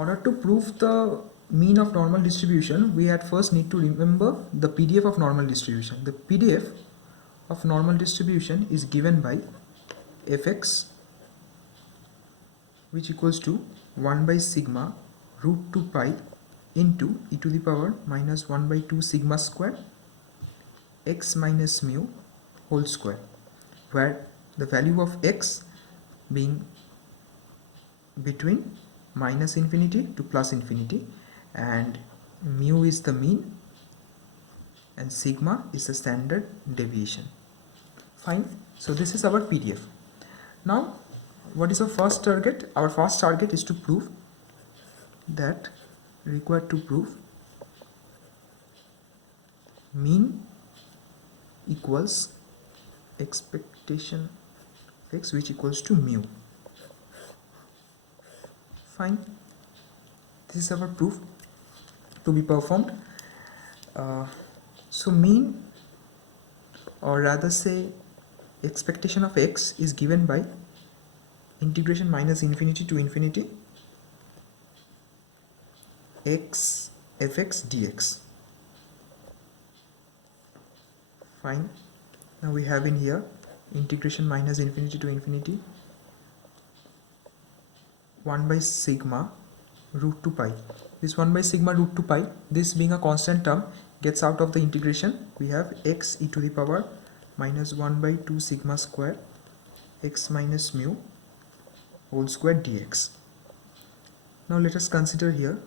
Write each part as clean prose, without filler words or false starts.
order to prove the mean of normal distribution, we at first need to remember the PDF of normal distribution. The PDF of normal distribution is given by fx, which equals to 1 by sigma root 2 pi into e to the power minus 1 by 2 sigma square x minus mu whole square, where the value of x being between minus infinity to plus infinity, and mu is the mean and sigma is the standard deviation. Fine. So this is our PDF. Now what is our first target? Our first target is to prove that required to prove mean equals expectation of x, which equals to mu. Fine. This is our proof to be performed. So mean, or rather say expectation of x, is given by integration minus infinity to infinity x fx dx. Fine. Now we have in here integration minus infinity to infinity 1 by sigma root 2 pi. This 1 by sigma root 2 pi, this being a constant term, gets out of the integration. We have x e to the power minus 1 by 2 sigma square x minus mu whole square dx. Now let us consider here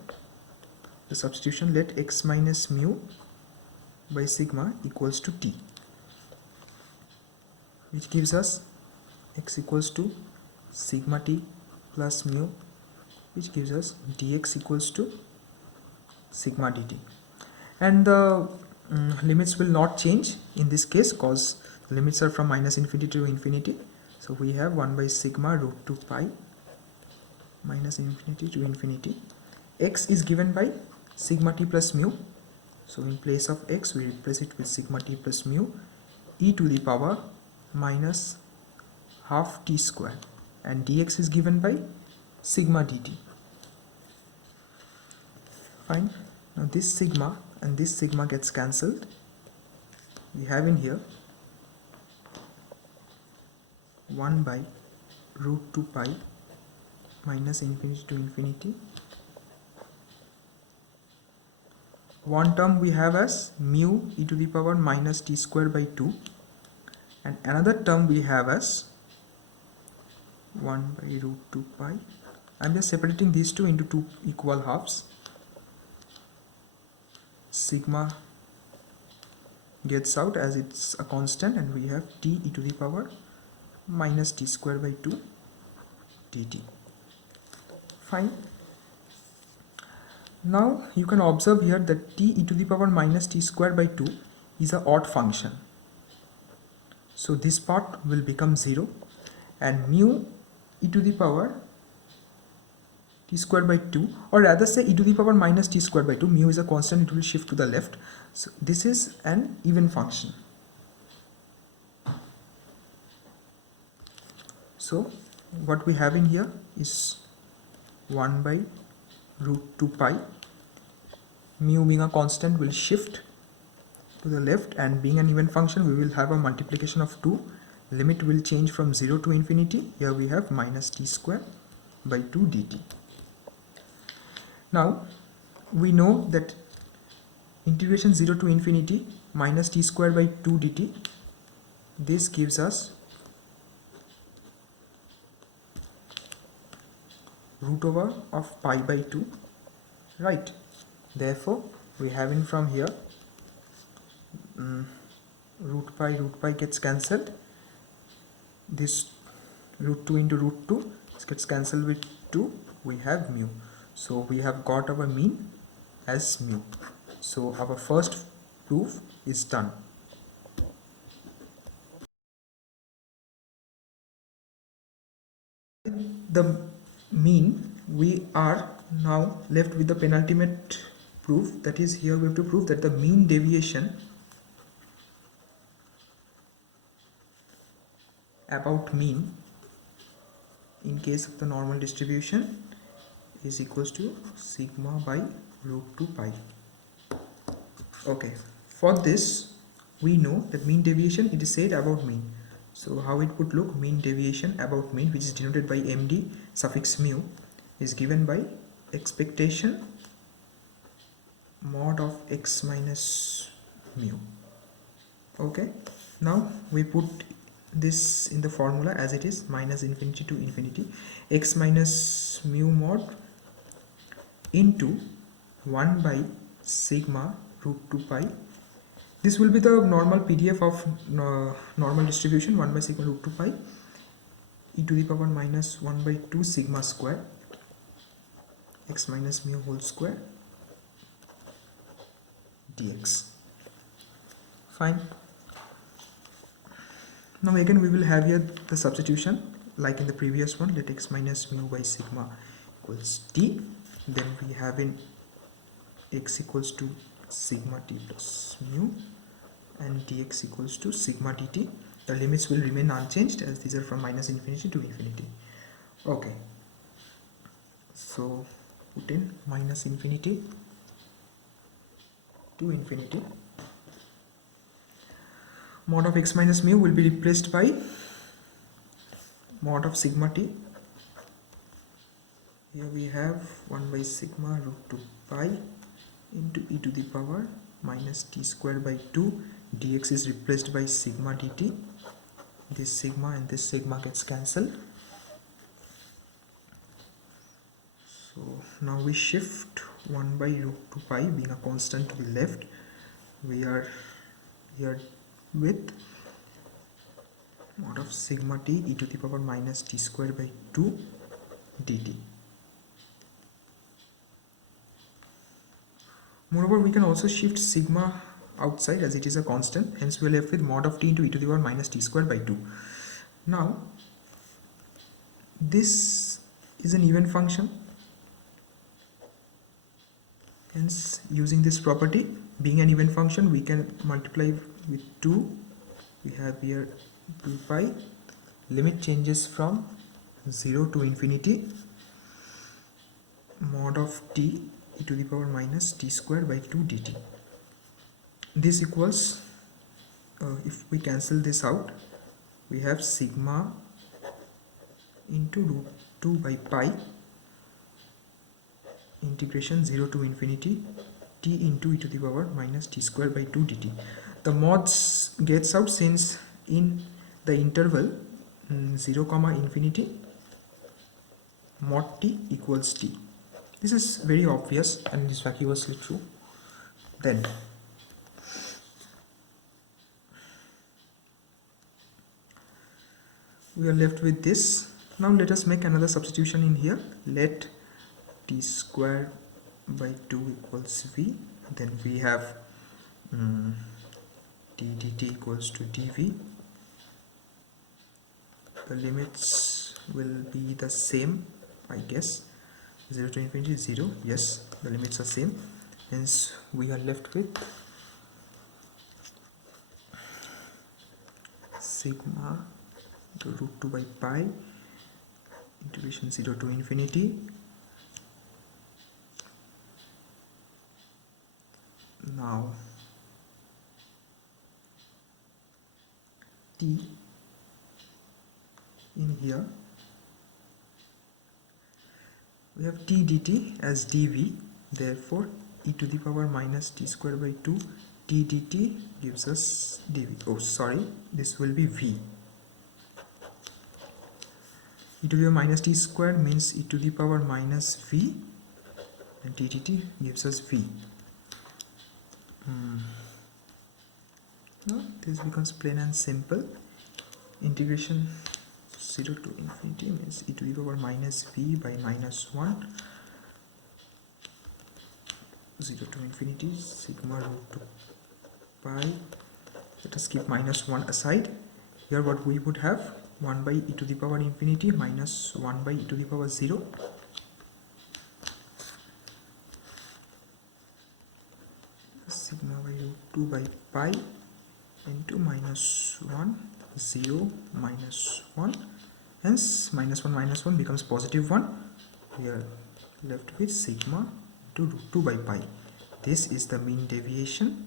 the substitution. Let x minus mu by sigma equals to t, which gives us x equals to sigma t plus mu, which gives us dx equals to sigma dt. And the limits will not change in this case because limits are from minus infinity to infinity. So we have 1 by sigma root 2 pi minus infinity to infinity. X is given by sigma t plus mu. So in place of x, we replace it with sigma t plus mu e to the power minus half t square, and dx is given by sigma dt. Fine. Now this sigma and this sigma gets cancelled. We have in here 1 by root 2 pi minus infinity to infinity. One term we have as mu e to the power minus t square by 2, and another term we have as 1 by root 2 pi. I am just separating these two into two equal halves. Sigma gets out as it's a constant, and we have t e to the power minus t square by 2 dt. Fine. Now you can observe here that t e to the power minus t square by 2 is an odd function. So this part will become 0, and mu e to the power t square by 2, or rather say e to the power minus t square by 2, mu is a constant, it will shift to the left. So this is an even function. So what we have in here is 1 by root 2 pi. Mu being a constant will shift to the left, and being an even function, we will have a multiplication of 2. Limit will change from 0 to infinity. Here we have minus t square by 2 dt. Now we know that integration 0 to infinity minus t square by 2 dt, this gives us root over of pi by 2, right? Therefore we have in from here root pi gets cancelled. This root 2 into root 2 gets cancelled with 2. We have mu. So we have got our mean as mu. So our first proof is done. The mean, we are now left with the penultimate proof, that is, here we have to prove that the mean deviation about mean in case of the normal distribution is equals to sigma by root 2 pi. Okay, for this we know that mean deviation, it is said about mean. So how it would look, mean deviation about mean, which is denoted by md suffix mu, is given by expectation mod of x minus mu. Okay, now we put this in the formula as it is, minus infinity to infinity x minus mu mod into 1 by sigma root 2 pi. This will be the normal PDF of normal distribution, 1 by sigma root 2 pi e to the power minus 1 by 2 sigma square x minus mu whole square dx. Fine. Now again we will have here the substitution like in the previous one, let x minus mu by sigma equals t. Then we have in x equals to sigma t plus mu and dx equals to sigma dt. The limits will remain unchanged as these are from minus infinity to infinity. Okay, so put in minus infinity to infinity. Mod of x minus mu will be replaced by mod of sigma t. Here we have 1 by sigma root 2 pi into e to the power minus t square by 2. Dx is replaced by sigma dt. This sigma and this sigma gets cancelled. So now we shift 1 by root 2 pi being a constant to the left. We are here with mod of sigma t e to the power minus t square by 2 dt. Moreover, we can also shift sigma outside as it is a constant, hence we are left with mod of t into e to the power minus t square by 2. Now this is an even function, hence using this property, being an even function, we can multiply with 2. We have here 2 pi, limit changes from 0 to infinity, mod of t e to the power minus t square by 2 dt. This equals, if we cancel this out, we have sigma into root 2 by pi integration 0 to infinity t into e to the power minus t square by 2 dt. The mods gets out since in the interval 0 comma infinity mod t equals t. This is very obvious and is vacuously true. Then we are left with this. Now let us make another substitution in here. Let t square by 2 equals v. Then we have d dt equals to dv. The limits will be the same, I guess. 0 to infinity 0. Yes, the limits are same. Hence we are left with sigma to root 2 by pi integration 0 to infinity. Now t in here we have t dt as dv, therefore e to the power minus t square by 2 t dt gives us dv. Oh sorry, this will be v. E to the power minus t square means e to the power minus v and t dt gives us v. Now this becomes plain and simple. Integration 0 to infinity means e to the power minus v by minus 1, 0 to infinity sigma root 2 pi. Let us keep minus 1 aside. Here what we would have 1 by e to the power infinity minus 1 by e to the power 0. Sigma by root 2 by pi into minus 1, 0, minus 1. Hence minus 1 becomes positive 1. We are left with sigma to root 2 by pi. This is the mean deviation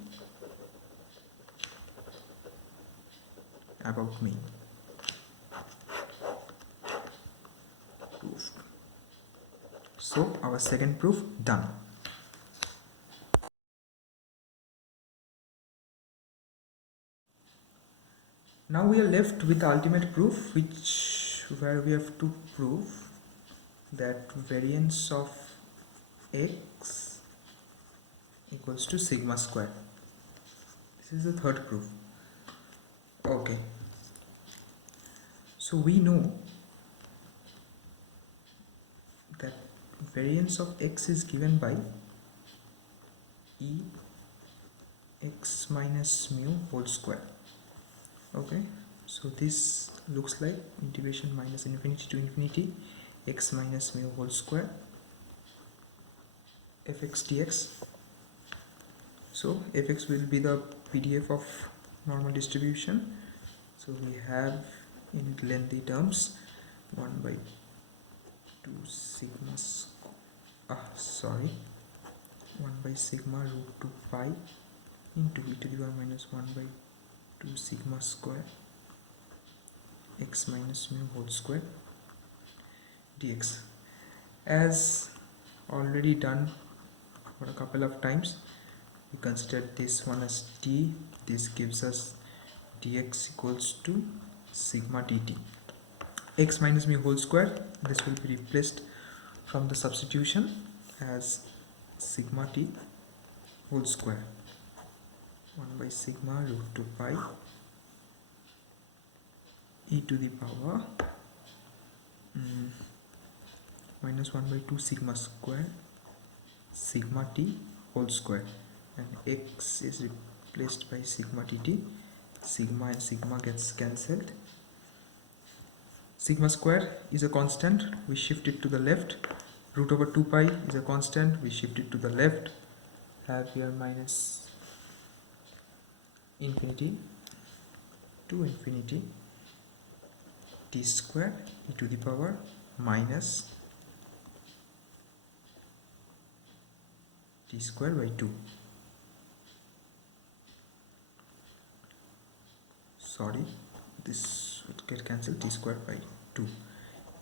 about mean. Proof. So our second proof done. Now we are left with the ultimate proof, where we have to prove that variance of x equals to sigma square. This is the third proof. Okay. So we know that variance of x is given by e x minus mu whole square. Okay, so this looks like integration minus infinity to infinity x minus mu whole square fx dx. So fx will be the PDF of normal distribution. So we have in lengthy terms 1 by 2 sigma 1 by sigma root 2 pi into e to the power minus 1 by 2 sigma square x minus mu whole square dx. As already done for a couple of times, we consider this one as t. This gives us dx equals to sigma dt. X minus mu whole square, this will be replaced from the substitution as sigma t whole square 1 by sigma root 2 pi e to the power minus 1 by 2 sigma square sigma t whole square, and x is replaced by sigma dt. Sigma and sigma gets cancelled. Sigma square is a constant, we shift it to the left. Root over 2 pi is a constant, we shift it to the left. Have here minus infinity to infinity t square e to the power minus t square by 2. Sorry, this would get cancelled, t square by 2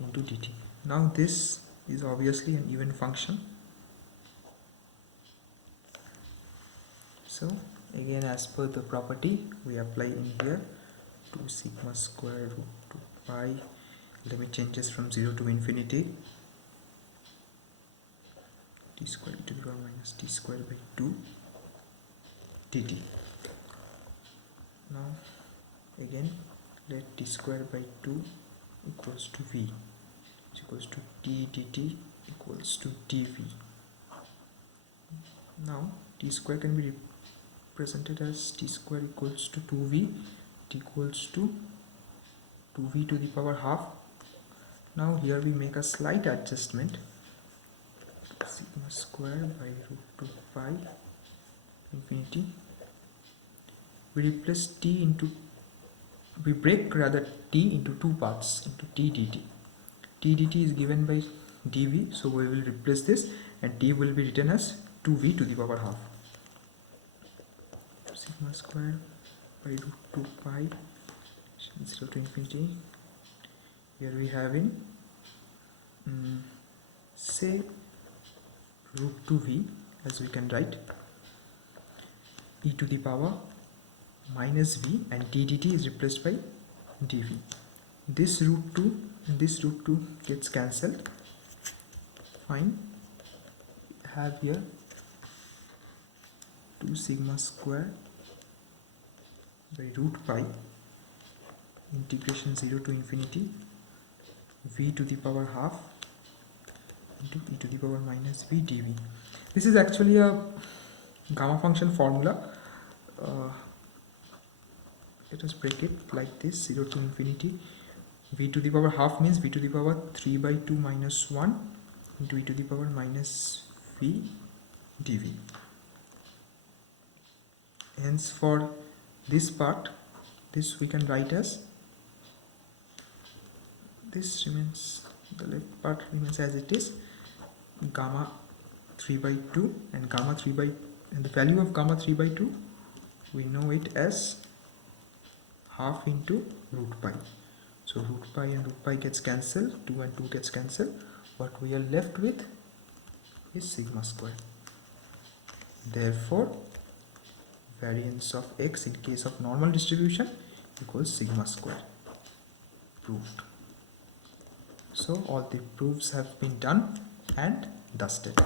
into dt. Now this is obviously an even function. So again, as per the property, we apply in here 2 sigma square root 2 pi, limit changes from 0 to infinity, t square e to the power minus t square by 2 dt. Now again, let t square by 2 equals to v, which equals to t dt equals to dv. Now t square can be represented as t square equals to 2v, t equals to 2v to the power half. Now here we make a slight adjustment, sigma square by root 2 pi infinity. We replace t into, we break rather t into two parts, into t dt. T dt is given by dv, so we will replace this, and t will be written as 2v to the power half. Sigma square by root 2 pi 0 to infinity. Here we have in say root 2v, as we can write, e to the power minus v, and d dt is replaced by dv. This root 2 and this root 2 gets cancelled. Fine. Have here 2 sigma square by root pi integration 0 to infinity v to the power half into e to the power minus v dv. This is actually a gamma function formula. Let us break it like this: 0 to infinity v to the power half means v to the power 3 by 2 minus 1 into e to the power minus v dv. Hence for this part, this we can write as, this remains, the left part remains as it is, gamma 3 by 2 and gamma 3 by, and the value of gamma 3 by 2, we know it as half into root pi. So root pi and root pi gets cancelled, 2 and 2 gets cancelled. What we are left with is sigma square. Therefore, variance of x in case of normal distribution equals sigma square. Proved. So all the proofs have been done and dusted.